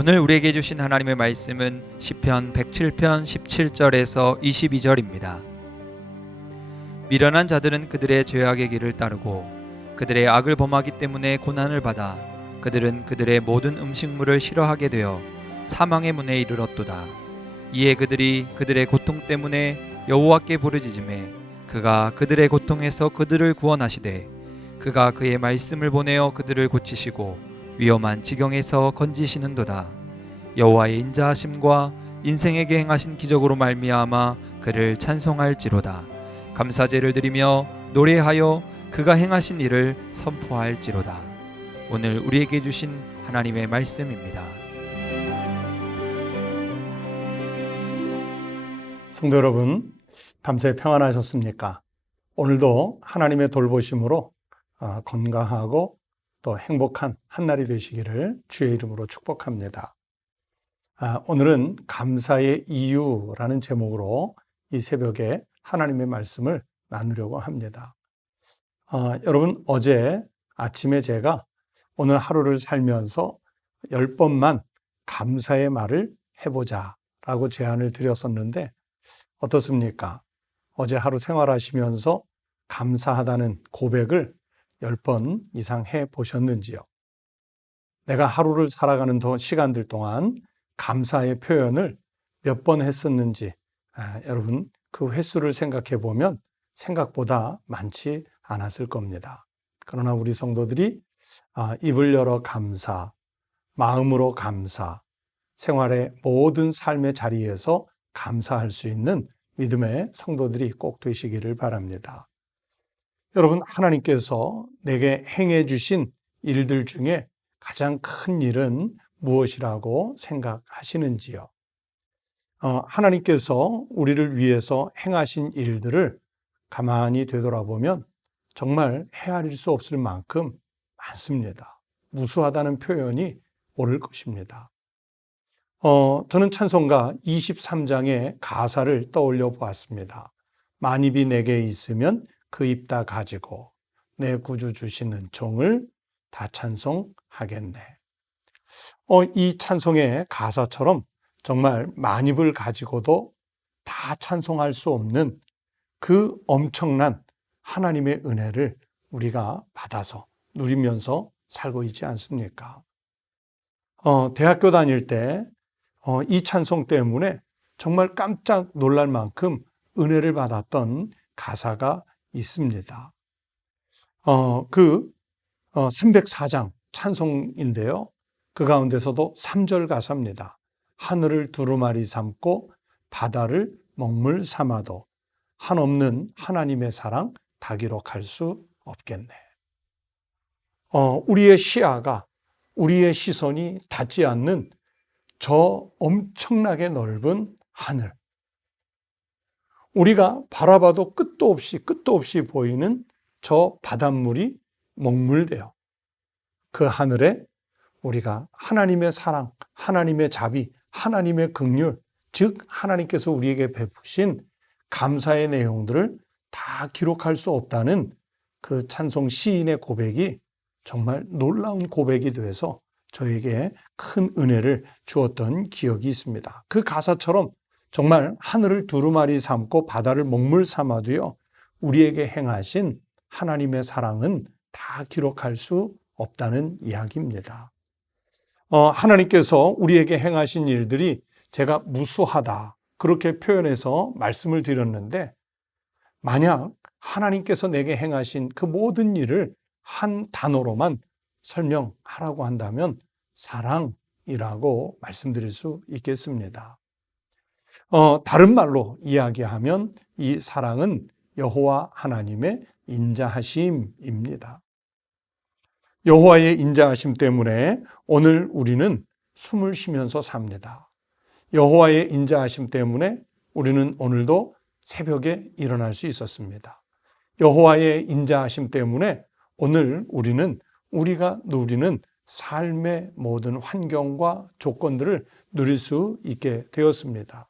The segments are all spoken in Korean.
오늘 우리에게 주신 하나님의 말씀은 시편 107편 17절에서 22절입니다. 미련한 자들은 그들의 죄악의 길을 따르고 그들의 악을 범하기 때문에 고난을 받아 그들은 그들의 모든 음식물을 싫어하게 되어 사망의 문에 이르렀도다. 이에 그들이 그들의 고통 때문에 여호와께 부르짖음에 그가 그들의 고통에서 그들을 구원하시되 그가 그의 말씀을 보내어 그들을 고치시고 위험한 지경에서 건지시는도다. 여호와의 인자하심과 인생에게 행하신 기적으로 말미암아 그를 찬송할지로다. 감사제를 드리며 노래하여 그가 행하신 일을 선포할지로다. 오늘 우리에게 주신 하나님의 말씀입니다. 성도 여러분, 밤새 평안하셨습니까? 오늘도 하나님의 돌보심으로 건강하고 또 행복한 한날이 되시기를 주의 이름으로 축복합니다. 오늘은 감사의 이유라는 제목으로 이 새벽에 하나님의 말씀을 나누려고 합니다. 여러분, 어제 아침에 제가 오늘 하루를 살면서 10번만 감사의 말을 해보자 라고 제안을 드렸었는데 어떻습니까? 어제 하루 생활하시면서 감사하다는 고백을 10번 이상 해보셨는지요? 내가 하루를 살아가는 시간들 동안 감사의 표현을 몇 번 했었는지 여러분 그 횟수를 생각해 보면 생각보다 많지 않았을 겁니다. 그러나 우리 성도들이 입을 열어 감사, 마음으로 감사, 생활의 모든 삶의 자리에서 감사할 수 있는 믿음의 성도들이 꼭 되시기를 바랍니다. 여러분, 하나님께서 내게 행해 주신 일들 중에 가장 큰 일은 무엇이라고 생각하시는지요? 하나님께서 우리를 위해서 행하신 일들을 가만히 되돌아보면 정말 헤아릴 수 없을 만큼 많습니다. 무수하다는 표현이 옳을 것입니다. 저는 찬송가 23장의 가사를 떠올려 보았습니다. 만입이 내게 있으면 그 입 다 가지고 내 구주 주시는 종을 다 찬송하겠네. 이 찬송의 가사처럼 정말 만입을 가지고도 다 찬송할 수 없는 그 엄청난 하나님의 은혜를 우리가 받아서 누리면서 살고 있지 않습니까? 대학교 다닐 때 이 찬송 때문에 정말 깜짝 놀랄 만큼 은혜를 받았던 가사가 있습니다. 304장 찬송인데요. 그 가운데서도 3절 가사입니다. 하늘을 두루마리 삼고 바다를 먹물 삼아도 한없는 하나님의 사랑 다 기록할 수 없겠네. 우리의 시야가, 우리의 시선이 닿지 않는 저 엄청나게 넓은 하늘, 우리가 바라봐도 끝도 없이 보이는 저 바닷물이 먹물되어 그 하늘에 우리가 하나님의 사랑, 하나님의 자비, 하나님의 긍휼, 즉 하나님께서 우리에게 베푸신 감사의 내용들을 다 기록할 수 없다는 그 찬송 시인의 고백이 정말 놀라운 고백이 돼서 저에게 큰 은혜를 주었던 기억이 있습니다. 그 가사처럼 정말 하늘을 두루마리 삼고 바다를 먹물 삼아도요, 우리에게 행하신 하나님의 사랑은 다 기록할 수 없다는 이야기입니다. 하나님께서 우리에게 행하신 일들이 제가 무수하다 그렇게 표현해서 말씀을 드렸는데, 만약 하나님께서 내게 행하신 그 모든 일을 한 단어로만 설명하라고 한다면 사랑이라고 말씀드릴 수 있겠습니다. 다른 말로 이야기하면 이 사랑은 여호와 하나님의 인자하심입니다. 여호와의 인자하심 때문에 오늘 우리는 숨을 쉬면서 삽니다. 여호와의 인자하심 때문에 우리는 오늘도 새벽에 일어날 수 있었습니다. 여호와의 인자하심 때문에 오늘 우리가 누리는 삶의 모든 환경과 조건들을 누릴 수 있게 되었습니다.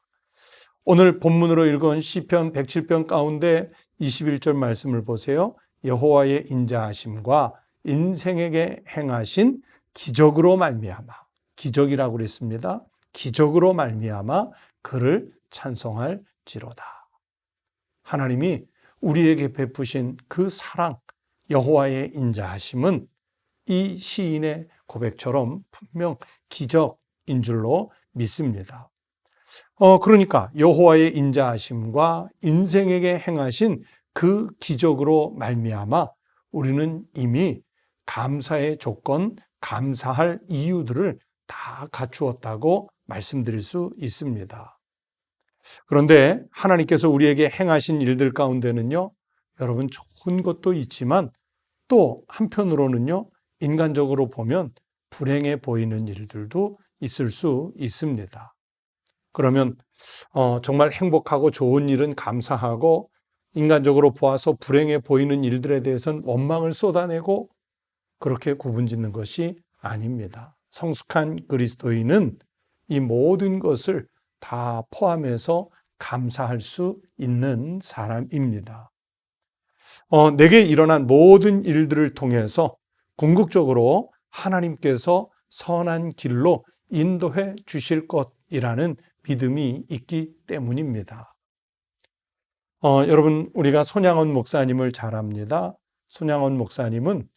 오늘 본문으로 읽은 시편 107편 가운데 21절 말씀을 보세요. 여호와의 인자하심과 인생에게 행하신 기적으로 말미암아, 기적이라고 그랬습니다. 기적으로 말미암아 그를 찬송할지로다. 하나님이 우리에게 베푸신 그 사랑, 여호와의 인자하심은 이 시인의 고백처럼 분명 기적인 줄로 믿습니다. 그러니까 여호와의 인자하심과 인생에게 행하신 그 기적으로 말미암아 우리는 이미 감사의 조건, 감사할 이유들을 다 갖추었다고 말씀드릴 수 있습니다. 그런데 하나님께서 우리에게 행하신 일들 가운데는요, 여러분 좋은 것도 있지만 또 한편으로는요, 인간적으로 보면 불행해 보이는 일들도 있을 수 있습니다. 그러면 정말 행복하고 좋은 일은 감사하고 인간적으로 보아서 불행해 보이는 일들에 대해서는 원망을 쏟아내고 그렇게 구분짓는 것이 아닙니다. 성숙한 그리스도인은 이 모든 것을 다 포함해서 감사할 수 있는 사람입니다. 내게 일어난 모든 일들을 통해서 궁극적으로 하나님께서 선한 길로 인도해 주실 것이라는 믿음이 있기 때문입니다. 여러분, 우리가 손양원 목사님을 잘 압니다. 손양원 목사님은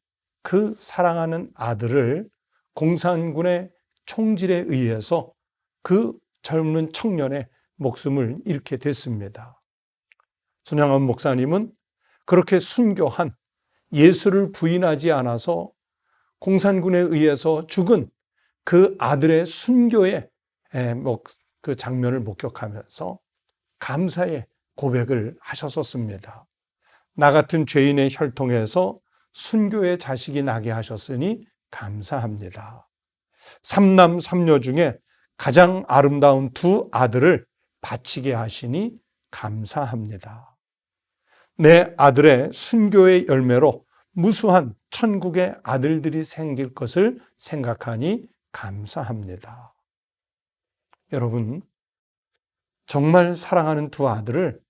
그 사랑하는 아들을 공산군의 총질에 의해서 그 젊은 청년의 목숨을 잃게 됐습니다. 손양원 목사님은 그렇게 순교한 예수를 부인하지 않아서 공산군에 의해서 죽은 그 아들의 순교의 그 장면을 목격하면서 감사의 고백을 하셨었습니다. 나 같은 죄인의 혈통에서 순교의 자식이 나게 하셨으니 감사합니다. 삼남 삼녀 중에 가장 아름다운 두 아들을 바치게 하시니 감사합니다. 내 아들의 순교의 열매로 무수한 천국의 아들들이 생길 것을 생각하니 감사합니다. 여러분, 정말 사랑하는 두 아들을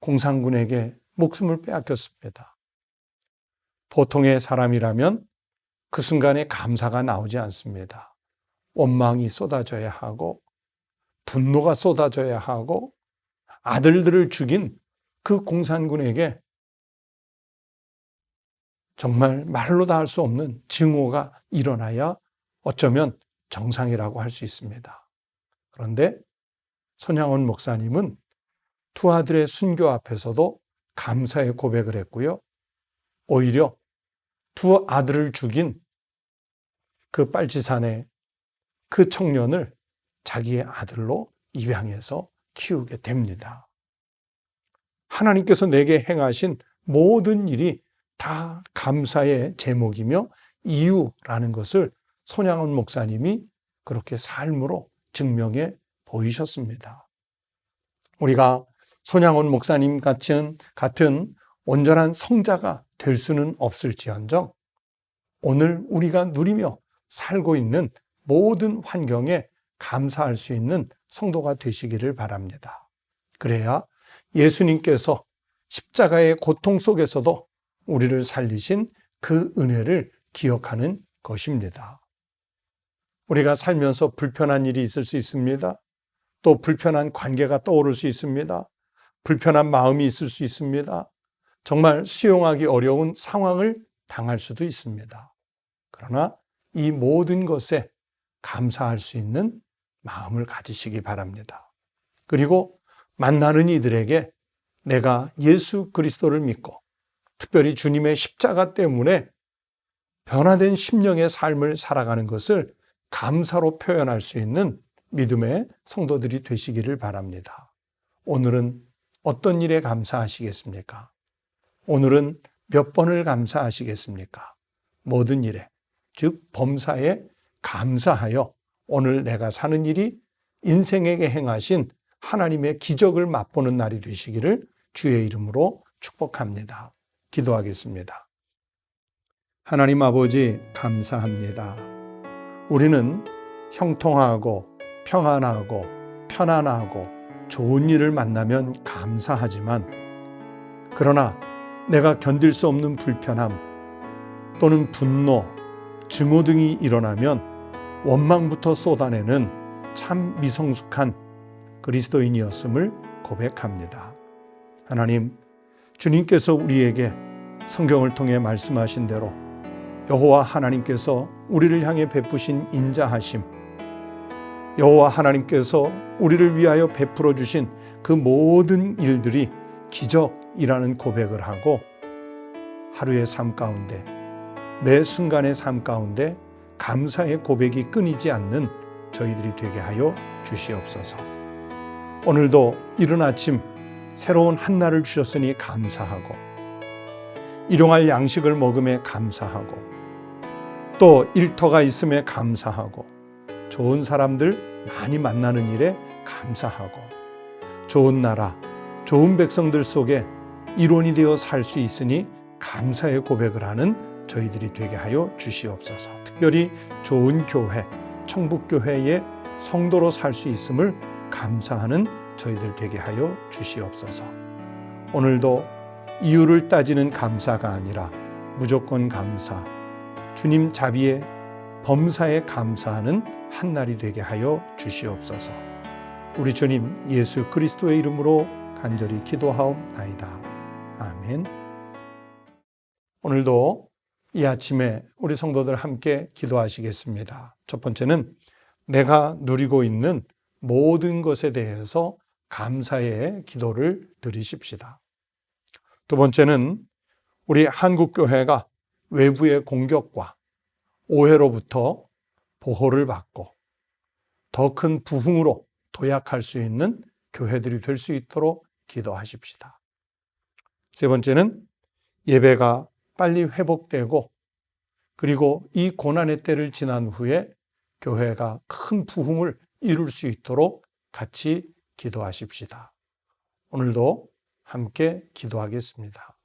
공산군에게 목숨을 빼앗겼습니다. 보통의 사람이라면 그 순간에 감사가 나오지 않습니다. 원망이 쏟아져야 하고 분노가 쏟아져야 하고 아들들을 죽인 그 공산군에게 정말 말로 다 할 수 없는 증오가 일어나야 어쩌면 정상이라고 할 수 있습니다. 그런데 손양원 목사님은 두 아들의 순교 앞에서도 감사의 고백을 했고요. 오히려 두 아들을 죽인 그 빨치산의 그 청년을 자기의 아들로 입양해서 키우게 됩니다. 하나님께서 내게 행하신 모든 일이 다 감사의 제목이며 이유라는 것을 손양원 목사님이 그렇게 삶으로 증명해 보이셨습니다. 우리가 손양원 목사님 같은 온전한 성자가 될 수는 없을지언정 오늘 우리가 누리며 살고 있는 모든 환경에 감사할 수 있는 성도가 되시기를 바랍니다. 그래야 예수님께서 십자가의 고통 속에서도 우리를 살리신 그 은혜를 기억하는 것입니다. 우리가 살면서 불편한 일이 있을 수 있습니다. 또 불편한 관계가 떠오를 수 있습니다. 불편한 마음이 있을 수 있습니다. 정말 수용하기 어려운 상황을 당할 수도 있습니다. 그러나 이 모든 것에 감사할 수 있는 마음을 가지시기 바랍니다. 그리고 만나는 이들에게 내가 예수 그리스도를 믿고 특별히 주님의 십자가 때문에 변화된 심령의 삶을 살아가는 것을 감사로 표현할 수 있는 믿음의 성도들이 되시기를 바랍니다. 오늘은 어떤 일에 감사하시겠습니까? 오늘은 몇 번을 감사하시겠습니까? 모든 일에, 즉 범사에 감사하여 오늘 내가 사는 일이 인생에게 행하신 하나님의 기적을 맛보는 날이 되시기를 주의 이름으로 축복합니다. 기도하겠습니다. 하나님 아버지 감사합니다. 우리는 형통하고 평안하고 편안하고 좋은 일을 만나면 감사하지만 그러나 내가 견딜 수 없는 불편함 또는 분노, 증오 등이 일어나면 원망부터 쏟아내는 참 미성숙한 그리스도인이었음을 고백합니다. 하나님, 주님께서 우리에게 성경을 통해 말씀하신 대로 여호와 하나님께서 우리를 향해 베푸신 인자하심, 여호와 하나님께서 우리를 위하여 베풀어 주신 그 모든 일들이 기적이라는 고백을 하고 하루의 삶 가운데, 매 순간의 삶 가운데 감사의 고백이 끊이지 않는 저희들이 되게 하여 주시옵소서. 오늘도 이른 아침 새로운 한날을 주셨으니 감사하고, 일용할 양식을 먹음에 감사하고, 또 일터가 있음에 감사하고, 좋은 사람들 많이 만나는 일에 감사하고, 좋은 나라, 좋은 백성들 속에 일원이 되어 살 수 있으니 감사의 고백을 하는 저희들이 되게 하여 주시옵소서. 특별히 좋은 교회, 천국교회의 성도로 살 수 있음을 감사하는 저희들 되게 하여 주시옵소서. 오늘도 이유를 따지는 감사가 아니라 무조건 감사, 주님 자비의 범사에 감사하는 한날이 되게 하여 주시옵소서. 우리 주님 예수 그리스도의 이름으로 간절히 기도하옵나이다. 아멘. 오늘도 이 아침에 우리 성도들 함께 기도하시겠습니다. 첫 번째는 내가 누리고 있는 모든 것에 대해서 감사의 기도를 드리십시다. 두 번째는 우리 한국교회가 외부의 공격과 오해로부터 보호를 받고 더 큰 부흥으로 도약할 수 있는 교회들이 될 수 있도록 기도하십시다. 세 번째는 예배가 빨리 회복되고, 그리고 이 고난의 때를 지난 후에 교회가 큰 부흥을 이룰 수 있도록 같이 기도하십시다. 오늘도 함께 기도하겠습니다.